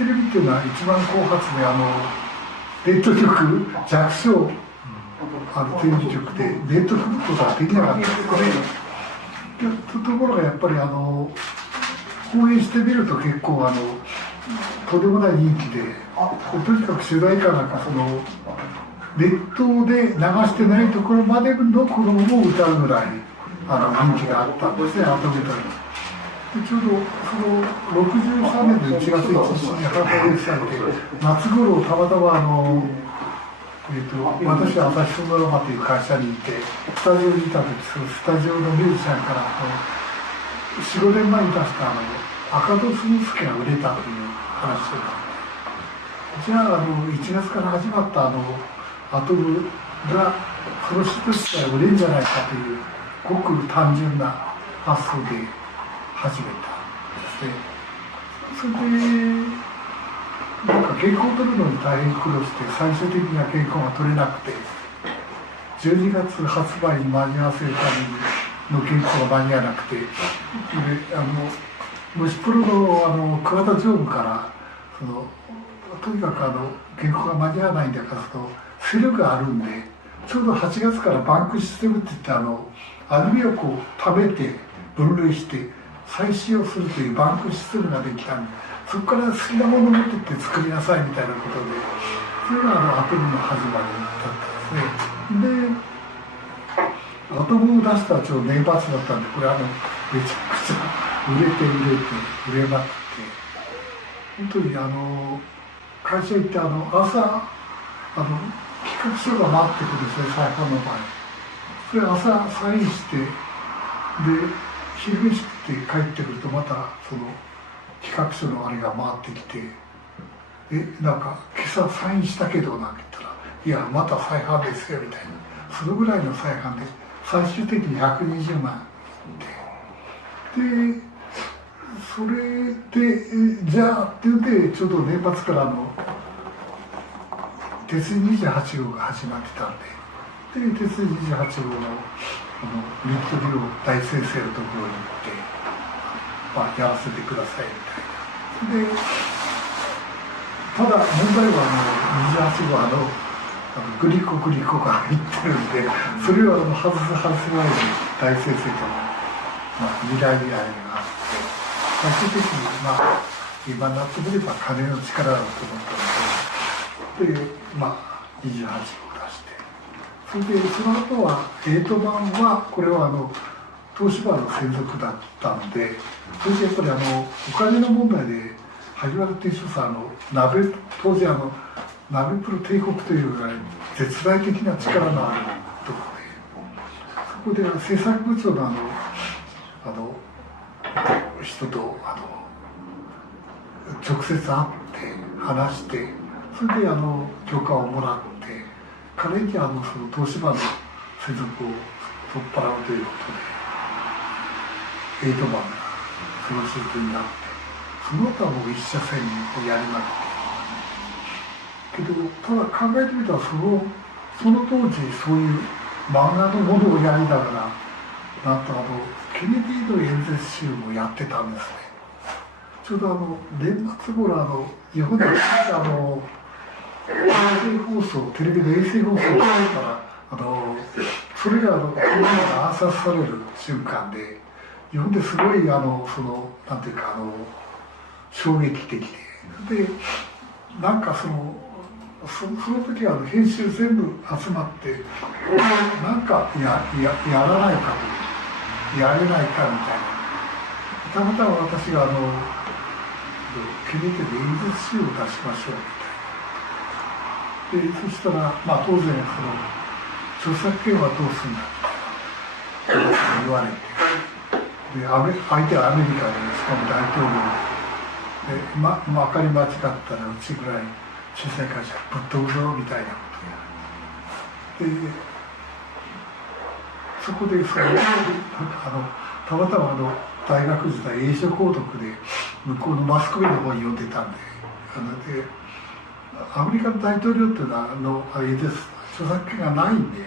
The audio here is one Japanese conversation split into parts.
テレビっていうのは一番後発でレッド局弱小テレビ局でレッド局とかできなかったんですね。ところがやっぱり講演してみると結構とんでもない人気で、とにかく主題歌なんか列島で流してないところまでの子供も歌うぐらい人気があったんですね、アトメタル。ちょうど63年の1月1日に発表されて、夏頃たまたま私は朝日ソノラマという会社にいて、スタジオにいた時、そのスタジオのミュージシャンから4、5年前に出した赤戸鈴助が売れたという話をじゃあ1月から始まったアトムがその人としては売れるんじゃないかというごく単純な発想で始めたんですね。それでなんか原稿を取るのに大変苦労して最終的には原稿が取れなくて12月発売に間に合わせるための原稿が間に合わなくて虫プロの桑田常務からとにかく原稿が間に合わないんだからセルがあるんでちょうど8月からバンクシステムっていってアニメをこう貯めて分類して再使用するというバンクシステムができたんでそこから好きなものを持ってって作りなさいみたいなことでそれがアトムの始まりだったんですね。でアトムを出したらちょうど年末だったんでこれめちゃくちゃ売れまくって本当に会社行って朝企画書が待ってくるんですね再販の場合。それ朝サインしてで昼飯食って帰ってくるとまた企画書のあれが回ってきてなんか今朝サインしたけどなんて言ったらいやまた再販ですよみたいなそのぐらいの再販で最終的に120万でそれでじゃあって言ってちょうど年末から鉄人28号が始まってたんで鉄人28号のミッドリオ大先生のところに行って、やらせてくださいみたいな。でただ問題は28号グリコが入ってるんでそれを外す前に大先生との未来にあれがあって最終的に今になってみれば金の力だと思ったので28号出してそれでその後は8番はこれは東芝の専属だったのでそれでやっぱりお金の問題で萩原定書さん当時鍋プロ帝国というぐらい絶大的な力のあるところでそこで制作部長の人と直接会って話してそれで許可をもらって彼にその東芝の専属を取っ払うということで8番がその仕事になってその後はもう一車線にやりまくってけどただ考えてみたらその当時そういう漫画のものをやりながらなんとケネディの演説集もやってたんですね。ちょうど年末頃日本でテレビの衛星放送をしたらそれが暗殺される瞬間で日本ですごいなんていうか衝撃的でなんかその時は編集全部集まってなんかやらないかやれないかみたいなたまたま私がケネディで演説集を出しましょうみたいなでそしたら当然著作権はどうするんだって言われてで相手はアメリカでしかも大統領でまかり間違ったらうちぐらい主催会社ぶっ飛ぶぞみたいなことやでそこでたまたま大学時代英書講読で向こうのマスコミの方に読んでたんでアメリカの大統領っていうのはあれです著作権がないんで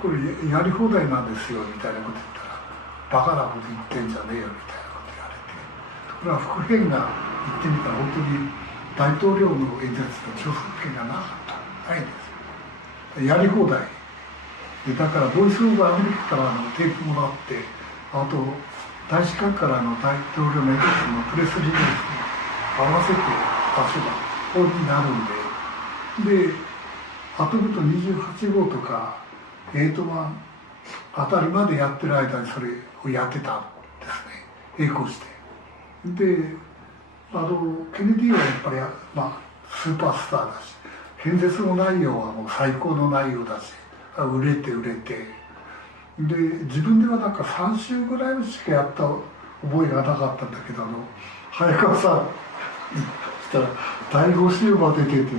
これやり放題なんですよみたいなこと言ったらバカなこと言ってんじゃねえよみたいなこと言われてところが副編が行ってみたら本当に大統領の演説の著作権がないんですよ。やり放題で、だからボイス・オブ・アメリカからテープもらって、あと大使館から大統領の演説のプレスリリースに合わせて出せば本になるんで、アトムと28号とか8万あたりまでやってる間にそれをやってたんですね、並行して。でケネディはやっぱり、スーパースターだし、演説の内容はもう最高の内容だし、売れてで、自分ではなんか3週ぐらいしかやった覚えがなかったんだけど、早川さんしたら第5週まで出て、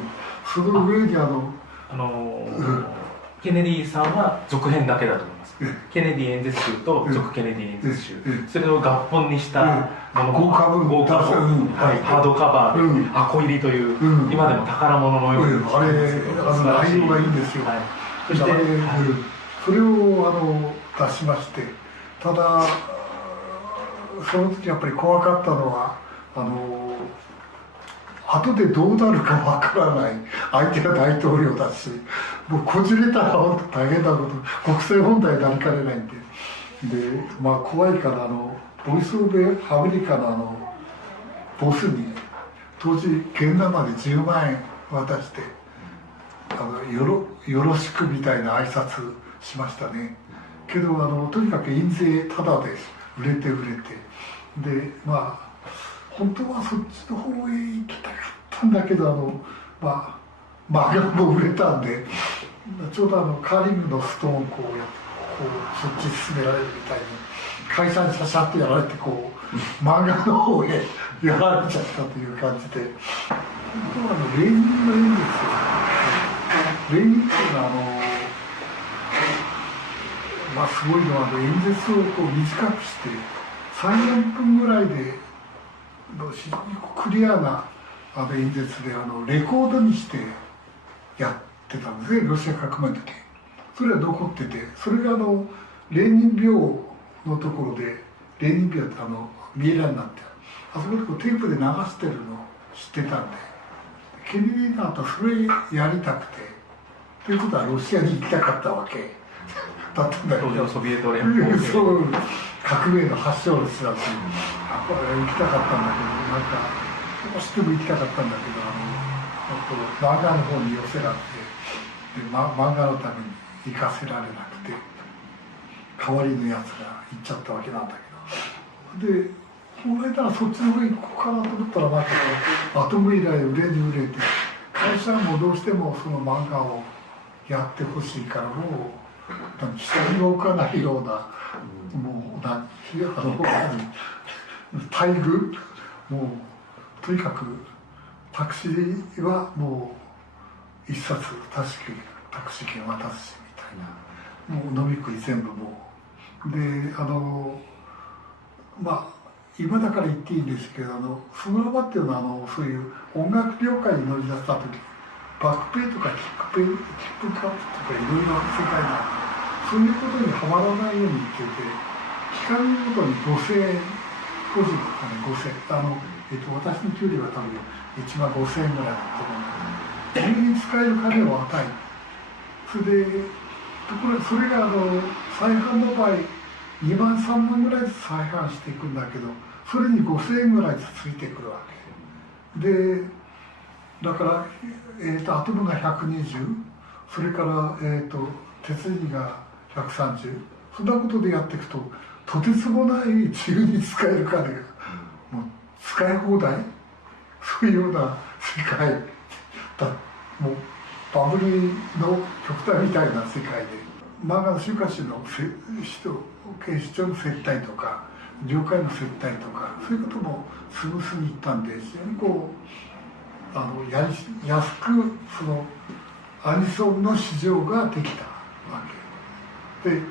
その上にケネディさんは続編だけだと思います。ケネディ演説集と続ケネディ演説集、それを合本にしたもの、豪華文、ハードカバーで箱入りという、今でも宝物のようにあれ内容がいいんですよ。そしてそれを出しまして、ただその時やっぱり怖かったのは後でどうなるかわからない、相手が大統領だし、もうこじれたら本当大変なこと、国際問題になりかねないんで、怖いからボイス・オブ・アメリカのボスに当時現ナまで10万円渡してよろしくみたいな挨拶しましたね。けどとにかく印税タダで売れてで、本当はそっちの方へ行きたかったんだけど漫画も売れたんで、ちょうどカーリングのストーンそっち進められるみたいに解散シャシャってやられて漫画の方へやられちゃったという感じで、本当はレーニンの演説レーニンっていうのはすごいのは演説を短くして3、4分ぐらいで非常にクリアな演説でレコードにしてやってたんですね、ロシア革命の時。それは残ってて、それがレーニン廟のところで、レーニン廟ってミイラになってあそこでテープで流してるのを知ってたんで、ケネディなんとそれやりたくて、ということはロシアに行きたかったわけだったんだけど、ソビエト連邦そう革命の発祥の地だし、これ行きたかったんだけど、どうしても行きたかったんだけど、漫画の方に寄せられて、漫画のために行かせられなくて、代わりのやつが行っちゃったわけなんだけど、で考えたらそっちの方に行こうかなと思ったら、アトム以来売れに売れて、会社もどうしてもその漫画をやってほしいから、もう下に置かないような、もう待遇、もうとにかくタクシーはもう一冊タクシー券渡すしみたいな、もう飲み食い全部もうで今だから言っていいんですけど、スノラバっていうのはそういう音楽業界に乗り出した時、バックペイとかキックカップとかいろいろ世界がそういうことにはまらないようにって言って、期間ごとに5000円、当時はね5000円、私の給料は多分1万5000円ぐらいだったと思うんだけど、家に使える金を与える。それでところがそれが再販の場合2万3万ぐらいずつ再販していくんだけど、それに5000円ぐらいずつついてくるわけで、だから、アトムが120、それから、鉄人が130、そんなことでやっていくととてつもない自由に使える金がもう使い放題、そういうような世界だ。もうバブルの極端みたいな世界で、漫画の週刊誌の警視庁の接待とか業界の接待とか、そういうこともスムースにいったんで、非常にやりやすくそのアニソンの市場ができたわけで、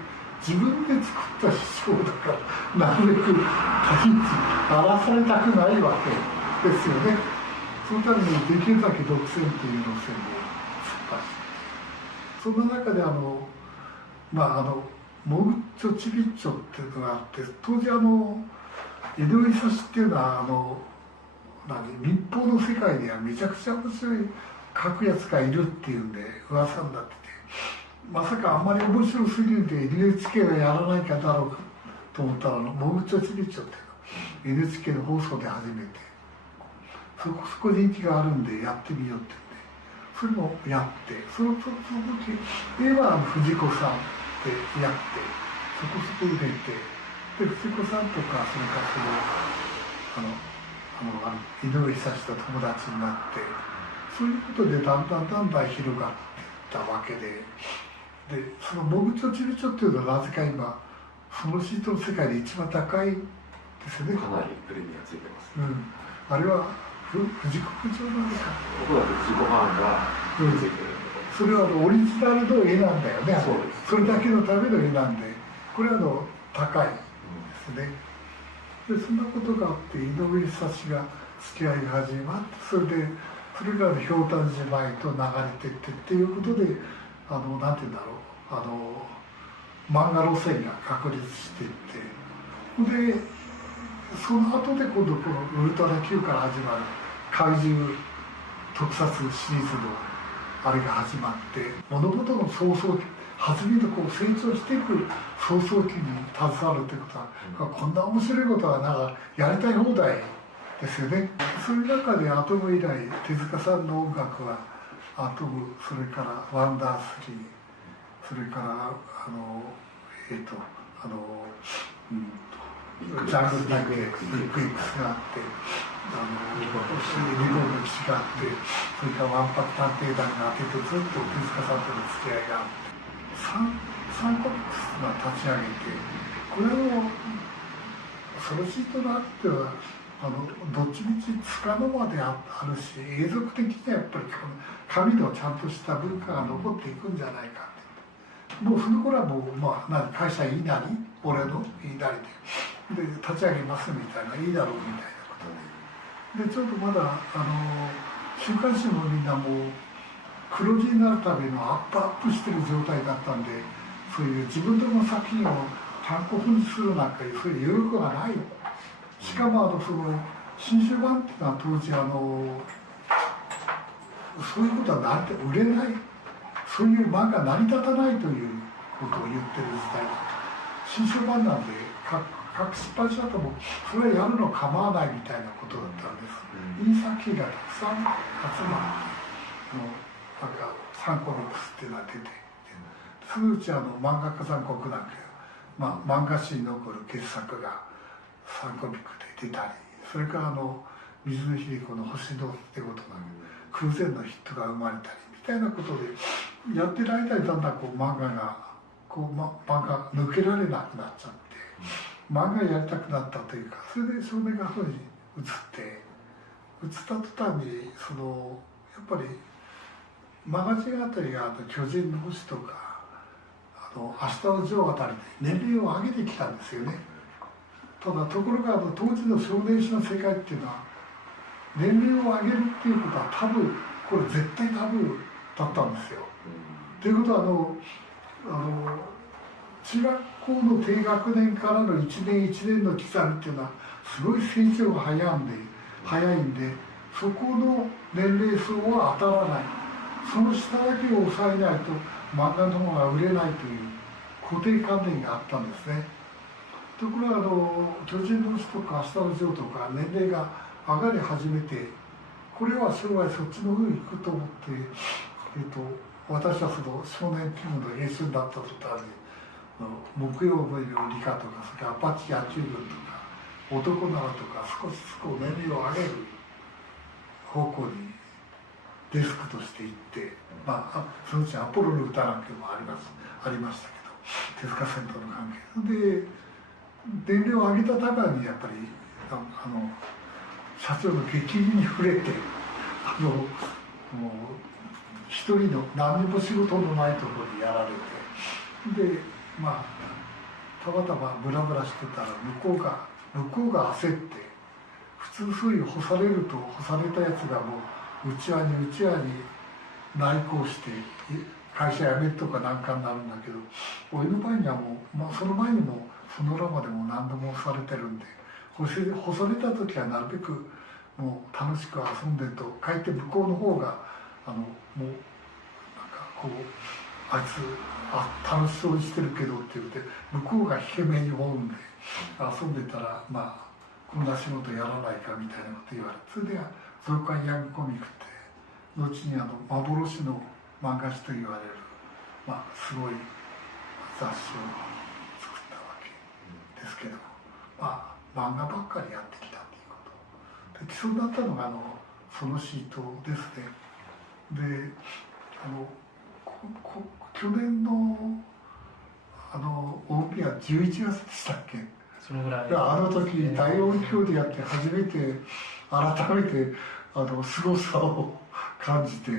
自分で作った市場だからなるべく他人に荒らされたくないわけですよね。そのためにできるだけ独占という路線で突っ走って、そんな中でモグッチョチビッチョっていうのがあって、当時井上久志っていうのは民放の世界にはめちゃくちゃ面白い書くやつがいるっていうんで噂になってて、まさかあんまり面白すぎるんで NHK はやらないかだろうかと思ったらモグチョチビチョっていうの NHK の放送で初めてそこ人気があるんでやってみようって言って、それもやってその時絵は藤子さんってやってそこそこ売れて、で藤子さんとかそれから井上久志と友達になって、そういうことでだんだん広がっていったわけで、そのモグチョチビチョっていうのはなぜか今そのシートの世界で一番高いですよね。かなりプレミアついてます、あれは藤子部長なんですか。僕だと藤子ファンがついてるそれはオリジナルの絵なんだよね。そうです。それだけのための絵なんで、これは高いですね。でそんなことがあって井上久志が付き合いが始まって、それからひょうたんじまいと流れてってっていうことでなんていうんだろう漫画路線が確立していって、でその後で今度このウルトラ Q から始まる怪獣特撮シリーズのあれが始まって、物事の創造期初めて成長していく創造期に携わるということは、こんな面白いことはやりたい放題ですよね。そういう中でアトム以来手塚さんの音楽はアトム、それからワンダースリー、それからジャングルだけビッグ X があってリボンの騎士があって、それからわんぱく探偵団があってと、ずっと手塚さんとの付き合いがあって、サンコミックスが立ち上げて、これをソロシートのあってはどっちみちつかの間であるし、永続的にはやっぱり紙のちゃんとした文化が残っていくんじゃないかって、もうその頃はもう、会社言いなり俺の言いなりで立ち上げますみたいな、いいだろうみたいなことで、ちょうどまだ週刊誌もみんなもう黒字になるためのアップしてる状態だったんで、そういう自分の作品を単行本にするなんかそういう余裕がない。しかもその新種版っていうのは当時そういうことは売れない、そういう漫画成り立たないということを言ってる時代だった。新種版なんで各出版社ともそれやるの構わないみたいなことだったんです。いい作品がたくさん集まってサンコミックスっていうのは出て、そのうち漫画家さん国なんか漫画史に残る傑作がサンコミックで出たり、それから水野秀子の星のってことが空前のヒットが生まれたりみたいなことでやってる間にだんだん漫画抜けられなくなっちゃって、漫画やりたくなったというか、それで少年画報に移った途端にやっぱりマガジンあたりが巨人の星とか明日のジョーあたりで年齢を上げてきたんですよね。ただところが当時の少年誌の世界っていうのは年齢を上げるっていうことはこれ絶対タブーだったんですよ。ということは中学校の低学年からの1年1年の刻みっていうのはすごい成長が早いんで、そこの年齢層は当たらない、その下だけを抑えないと漫画の方が売れないという固定観念があったんですね。ところが巨人の星とか明日のジョーとか年齢が上がり始めて、これは将来そっちの方に行くと思って、私は少年気分の演習だった途端に木曜日の理科とか、それからアパッチ野球部とか男ならとか少しずつ年齢を上げる方向にデスクとして行って、そのうちアポロの歌なんかもありましたけど、手塚さんとの関係で年齢を上げた高にやっぱり社長の激励に触れてもう一人の何にも仕事のないところにやられて、でたまたまブラブラしてたら向こうが焦って、普通そういう干されると干されたやつがもう内輪に内向して会社辞めるとかなんかになるんだけど、俺の場合にはもう、その前にもその裏までも何度も干されてるんで、干された時はなるべくもう楽しく遊んでるとかえって向こうの方がもうなんかこうあいつ楽しそうにしてるけどって言って向こうが引け目に思うんで遊んでたらまあこんな仕事やらないかみたいなこと言われて、それで増刊ヤングコミックって後に幻の漫画誌と言われる、まあ、すごい雑誌を作ったわけですけど、まあ漫画ばっかりやってきたっていうことで、基礎になったのがそのシートですね。で去年の大宮11月でしたっけ。そのぐらい、あの時大音響でやって初めて改めて凄さを感じて、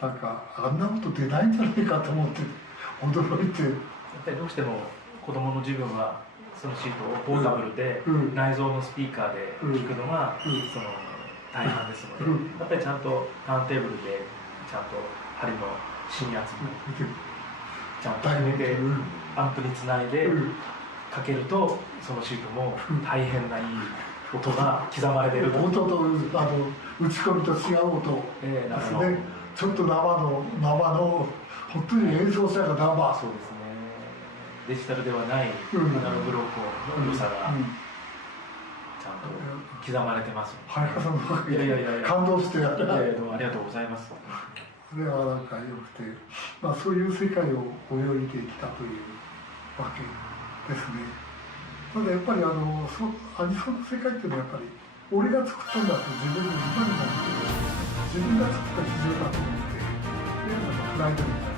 なんかあんなこと出ないんじゃないかと思って驚いて、やっぱりどうしても子供の授業はそのシートをポータブルで内蔵のスピーカーで聞くのがその大半ですので、やっぱりちゃんとターンテーブルでちゃんと針の芯圧もちゃんと決めてアンプにつないでかけると、そのシートも大変ないい音が刻まれてると。音と打ち込みと違う音ですね。ちょっと生の本当に演奏者が生。そうですね。デジタルではないアナログ録音の良さがちゃんと刻まれてます。早川さんのおかげいやで感動してやる。どうもありがとうございます。それはなんか良くて、まあそういう世界を泳いできたというわけですね。ただやっぱりアニソンの世界っていうのはやっぱり俺が作ったんだと自分で今にも自分が作った企業だと思って、プライドみたいな。